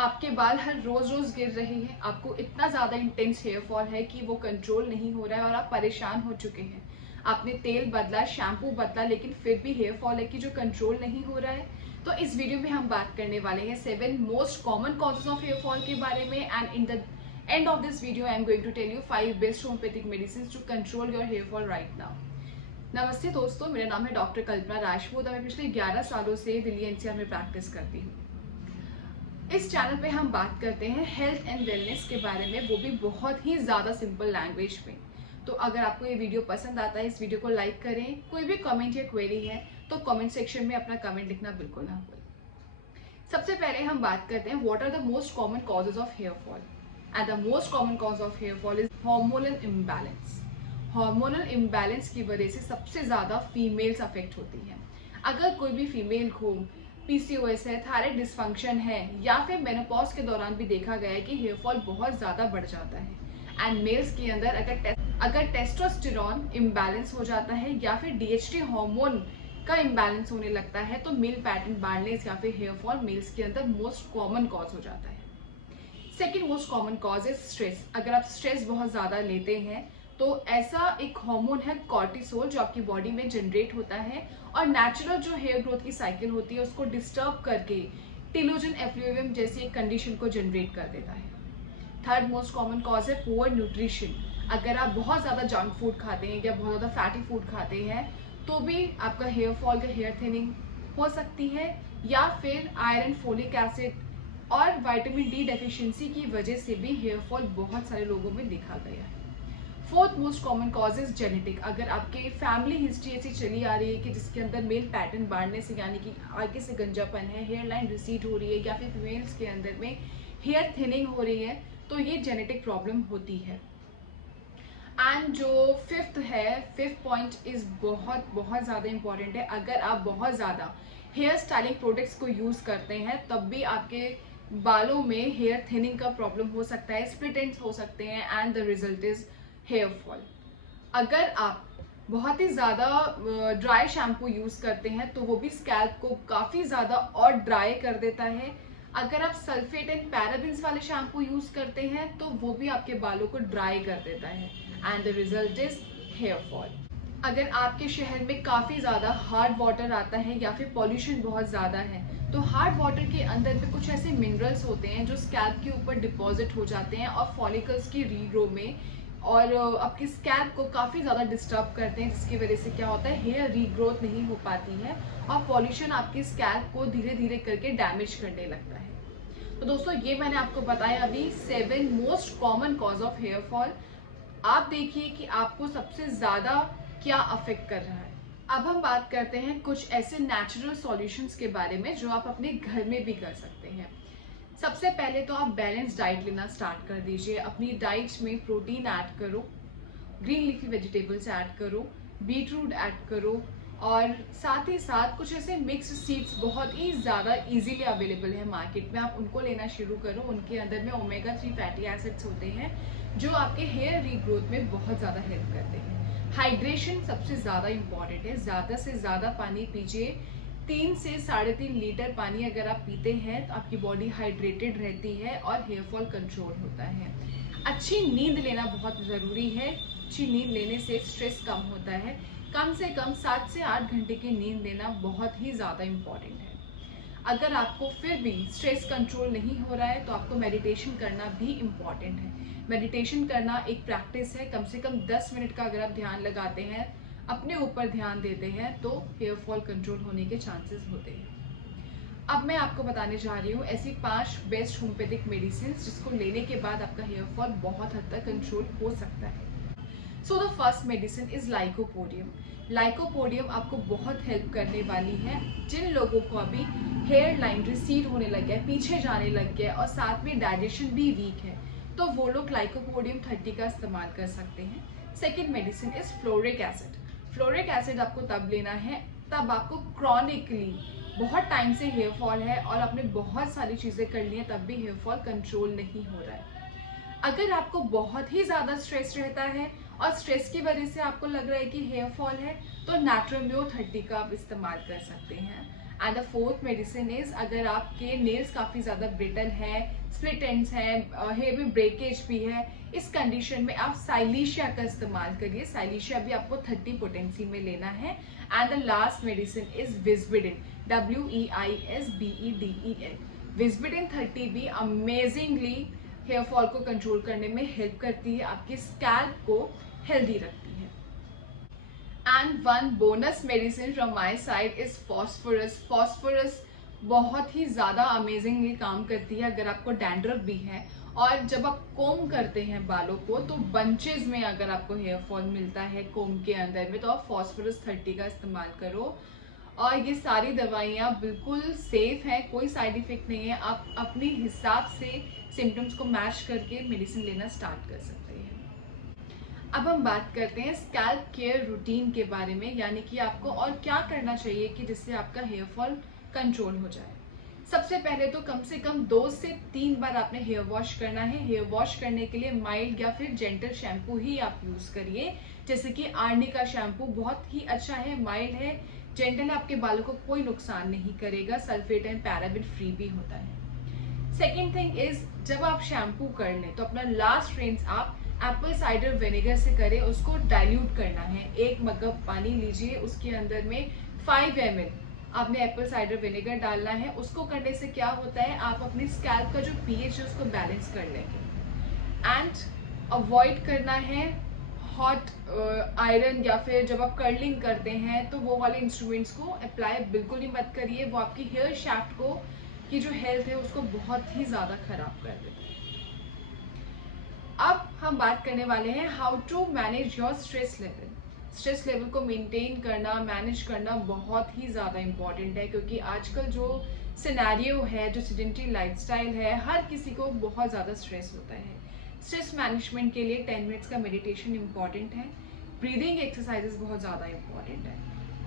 आपके बाल हर रोज रोज गिर रहे हैं, आपको इतना ज्यादा इंटेंस हेयर फॉल है कि वो कंट्रोल नहीं हो रहा है और आप परेशान हो चुके हैं। आपने तेल बदला, शैम्पू बदला, लेकिन फिर भी हेयर फॉल है कि जो कंट्रोल नहीं हो रहा है। तो इस वीडियो में हम बात करने वाले हैं 7 most common causes of hair fall के बारे में। And in the end of this video I am going to tell you 5 best homeopathic medicine to control your hair fall right now. नमस्ते दोस्तों, मेरा नाम है डॉक्टर कल्पना राजपूत और मैं पिछले 11 सालों से दिल्ली एनसीआर में प्रैक्टिस करती हूँ। इस चैनल पे हम बात करते हैं हेल्थ एंड वेलनेस के बारे में, वो भी बहुत ही ज़्यादा सिंपल लैंग्वेज में। तो अगर आपको ये वीडियो पसंद आता है, इस वीडियो को लाइक करें। कोई भी कमेंट या क्वेरी है तो कमेंट सेक्शन में अपना कमेंट लिखना बिल्कुल ना भूलें। सबसे पहले हम बात करते हैं what are the most common causes of hair fall. And the most common cause of hair fall is hormonal imbalance. Hormonal imbalance की वजह से सबसे ज़्यादा फीमेल्स अफेक्ट होती हैं। अगर कोई भी फीमेल को पीसीओएस है, थायराइड डिसफंक्शन है या फिर मेनोपॉज के दौरान भी देखा गया है कि हेयर फॉल बहुत ज़्यादा बढ़ जाता है। एंड मेल्स के अंदर अगर टेस्टोस्टेरोन इम्बैलेंस हो जाता है या फिर डीएचटी हार्मोन का इम्बैलेंस होने लगता है तो मेल पैटर्न बार्डनेस या फिर हेयर फॉल मेल्स के अंदर मोस्ट कॉमन कॉज हो जाता है। Second most common cause is stress. अगर आप स्ट्रेस बहुत ज़्यादा लेते हैं तो ऐसा एक हार्मोन है कॉर्टिसोल जो आपकी बॉडी में जनरेट होता है और नेचुरल जो हेयर ग्रोथ की साइकिल होती है उसको डिस्टर्ब करके टेलोजन एफ्लुवियम जैसी एक कंडीशन को जनरेट कर देता है। थर्ड मोस्ट कॉमन कॉज है पुअर न्यूट्रिशन। अगर आप बहुत ज़्यादा जंक फूड खाते हैं या बहुत ज़्यादा फैटी फूड खाते हैं तो भी आपका हेयर फॉल या हेयर थिनिंग हो सकती है, या फिर आयरन, फोलिक एसिड और विटामिन डी डेफिशिएंसी की वजह से भी हेयर फॉल बहुत सारे लोगों में देखा गया है। Fourth most common cause is genetic. अगर आपके फैमिली हिस्ट्री ऐसी चली आ रही है कि जिसके अंदर मेल पैटर्न बाढ़ने से यानी कि आगे से गंजापन है, हेयर लाइन रिसीड हो रही है या फिर फीमेल्स के अंदर में हेयर थिनिंग हो रही है, तो ये जेनेटिक प्रॉब्लम होती है। एंड जो फिफ्थ पॉइंट इज बहुत ज़्यादा इंपॉर्टेंट है। अगर आप बहुत ज़्यादा हेयर स्टाइलिंग प्रोडक्ट्स को यूज़ करते हैं तब भी आपके बालों में हेयर थिनिंग का प्रॉब्लम हो सकता है, स्प्लिट एंड्स हो सकते हैं and the result is here fall. अगर आप बहुत ही ज़्यादा ड्राई शैम्पू यूज़ करते हैं तो वो भी स्कैल्प को काफ़ी ज़्यादा और ड्राई कर देता है। अगर आप सल्फेट एंड पैराबेन्स वाले शैम्पू यूज़ करते हैं तो वो भी आपके बालों को ड्राई कर देता है and the result is here fall. अगर आपके शहर में काफ़ी ज़्यादा हार्ड वाटर आता है या फिर पॉल्यूशन बहुत ज़्यादा है तो हार्ड वाटर के अंदर भी कुछ ऐसे मिनरल्स होते हैं जो स्कैल्प के ऊपर डिपॉजिट हो जाते हैं और फॉलिकल्स की रीग्रो में और आपकी स्कैल्प को काफ़ी ज़्यादा डिस्टर्ब करते हैं, जिसकी वजह से क्या होता है हेयर रीग्रोथ नहीं हो पाती है और पॉल्यूशन आपकी स्कैल्प को धीरे धीरे करके डैमेज करने लगता है। तो दोस्तों ये मैंने आपको बताया अभी 7 most common cause of hair fall. आप देखिए कि आपको सबसे ज़्यादा क्या अफेक्ट कर रहा है। अब हम बात करते हैं कुछ ऐसे नेचुरल सॉल्यूशंस के बारे में जो आप अपने घर में भी कर सकते हैं। सबसे पहले तो आप बैलेंस डाइट लेना स्टार्ट कर दीजिए। अपनी डाइट में प्रोटीन ऐड करो, ग्रीन लीफी वेजिटेबल्स ऐड करो, बीटरूट ऐड करो और साथ ही साथ कुछ ऐसे मिक्स सीड्स बहुत ही ज़्यादा इजीली अवेलेबल है मार्केट में, आप उनको लेना शुरू करो। उनके अंदर में ओमेगा 3 फैटी एसिड्स होते हैं जो आपके हेयर रीग्रोथ में बहुत ज़्यादा हेल्प करते हैं। हाइड्रेशन सबसे ज़्यादा इम्पॉर्टेंट है, ज़्यादा से ज़्यादा पानी पीजिए। 3 से 3.5 लीटर पानी अगर आप पीते हैं तो आपकी बॉडी हाइड्रेटेड रहती है और हेयर फॉल कंट्रोल होता है। अच्छी नींद लेना बहुत ज़रूरी है। अच्छी नींद लेने से स्ट्रेस कम होता है। कम से कम 7 से 8 घंटे की नींद लेना बहुत ही ज़्यादा इम्पॉर्टेंट है। अगर आपको फिर भी स्ट्रेस कंट्रोल नहीं हो रहा है तो आपको मेडिटेशन करना भी इम्पॉर्टेंट है। मेडिटेशन करना एक प्रैक्टिस है, कम से कम 10 मिनट का अगर आप ध्यान लगाते हैं, अपने ऊपर ध्यान देते हैं तो हेयर फॉल कंट्रोल होने के चांसेस होते हैं। अब मैं आपको बताने जा रही हूँ ऐसी 5 बेस्ट होम्योपैथिक मेडिसिन जिसको लेने के बाद आपका हेयर फॉल बहुत हद तक कंट्रोल हो सकता है। So the first medicine is lycopodium. Lycopodium आपको बहुत हेल्प करने वाली है। जिन लोगों को अभी हेयर लाइन रिसीड होने लग गया है, पीछे जाने लग गया है और साथ में डाइजेशन भी वीक है तो वो लोग लाइकोपोडियम 30 का इस्तेमाल कर सकते हैं। Second medicine is fluoric acid. Fluoric acid आपको तब लेना है तब आपको क्रॉनिकली बहुत टाइम से हेयर फॉल है और आपने बहुत सारी चीज़ें कर ली हैं तब भी हेयर फॉल कंट्रोल नहीं हो रहा है। अगर आपको बहुत ही ज़्यादा स्ट्रेस रहता है और स्ट्रेस की वजह से आपको लग रहा है कि हेयर फॉल है तो नैट्रोम्यो 30 का आप इस्तेमाल कर सकते हैं। And the fourth medicine is, अगर आपके नेल्स काफ़ी ज़्यादा ब्रिटल है, स्प्लिट एंड्स हैं, हेयर में ब्रेकेज भी है, इस कंडीशन में आप साइलिशिया का इस्तेमाल करिए। साइलिशिया भी आपको 30 पोटेंसी में लेना है। And the last medicine is Weisbeden, WEISBEDEN। Weisbeden 30 भी अमेजिंगली हेयर फॉल को कंट्रोल करने में हेल्प करती है, आपकी स्कैल्प को हेल्दी रखती है। And one bonus medicine from my side is phosphorus. Phosphorus बहुत ही ज़्यादा अमेजिंगली काम करती है अगर आपको डैंड्रफ भी है, और जब आप कोम करते हैं बालों को तो बंचेस में अगर आपको हेयर फॉल मिलता है कोम के अंदर में, तो आप फॉस्फोरस 30 का इस्तेमाल करो। और ये सारी दवाइयाँ बिल्कुल सेफ हैं, कोई साइड इफेक्ट नहीं है। आप अपने हिसाब से सिम्टम्स को मैच करके मेडिसिन लेना स्टार्ट कर सकते हैं। अब हम बात करते हैं स्कैल्प केयर रूटीन के बारे में, यानी कि आपको और क्या करना चाहिए कि जिससे आपका हेयर फॉल कंट्रोल हो जाए। सबसे पहले तो कम से कम 2 से 3 बार आपने हेयर वॉश करना है। हेयर वॉश करने के लिए माइल्ड या फिर जेंटल शैम्पू ही आप यूज करिए, जैसे कि आर्नी का शैम्पू बहुत ही अच्छा है, माइल्ड है, जेंटल है, आपके बालों को कोई नुकसान नहीं करेगा, सल्फेट एंड पैराबिन फ्री भी होता है। सेकेंड थिंग इज, जब आप शैम्पू कर लें तो अपना लास्ट रिंस आप एप्पल साइडर विनेगर से करें, उसको डाइल्यूट करना है। 1 मग पानी लीजिए, उसके अंदर में 5 ml आपने एप्पल साइडर विनेगर डालना है। उसको करने से क्या होता है, आप अपनी स्कैल्प का जो पीएच है उसको बैलेंस कर लेंगे। एंड अवॉइड करना है हॉट आयरन, या फिर जब आप कर्लिंग करते हैं तो वो वाले इंस्ट्रूमेंट्स को अप्लाई बिल्कुल ही मत करिए, वो आपकी हेयर शाफ्ट को की जो हेल्थ है उसको बहुत ही ज़्यादा खराब कर देता है। अब हम बात करने वाले हैं how to manage your stress level. Stress level को मेंटेन करना, मैनेज करना बहुत ही ज़्यादा इम्पॉर्टेंट है, क्योंकि आजकल जो सिनेरियो है, जो सेडेंटरी लाइफस्टाइल है, हर किसी को बहुत ज़्यादा स्ट्रेस होता है। स्ट्रेस मैनेजमेंट के लिए 10 मिनट्स का मेडिटेशन इम्पॉर्टेंट है, ब्रीदिंग एक्सरसाइजेस बहुत ज़्यादा इम्पॉर्टेंट है,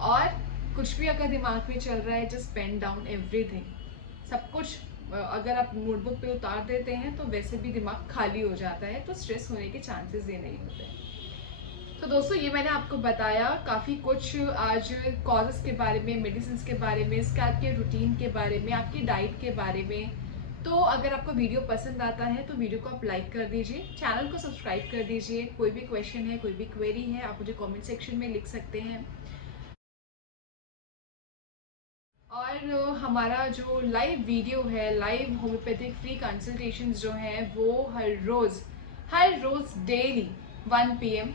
और कुछ भी अगर दिमाग में चल रहा है जस्ट पेन डाउन एवरीथिंग। सब कुछ अगर आप नोटबुक पे उतार देते हैं तो वैसे भी दिमाग खाली हो जाता है, तो स्ट्रेस होने के चांसेस ये नहीं होते। तो दोस्तों, ये मैंने आपको बताया काफ़ी कुछ आज कॉजेस के बारे में, मेडिसिन के बारे में, स्कैल्प के रूटीन के बारे में, आपकी डाइट के बारे में। तो अगर आपको वीडियो पसंद आता है तो वीडियो को आप लाइक कर दीजिए, चैनल को सब्सक्राइब कर दीजिए। कोई भी क्वेश्चन है, कोई भी क्वेरी है, आप मुझे कमेंट सेक्शन में लिख सकते हैं। और हमारा जो लाइव वीडियो है, लाइव होम्योपैथिक फ्री कंसल्टेशंस जो हैं, वो हर रोज़ डेली 1 PM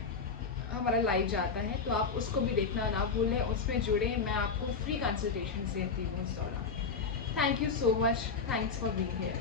हमारा लाइव जाता है, तो आप उसको भी देखना ना भूलें, उसमें जुड़े। मैं आपको फ्री कंसल्टेशन देती हूँ उस दौरान। Thank you so much, thanks for being here.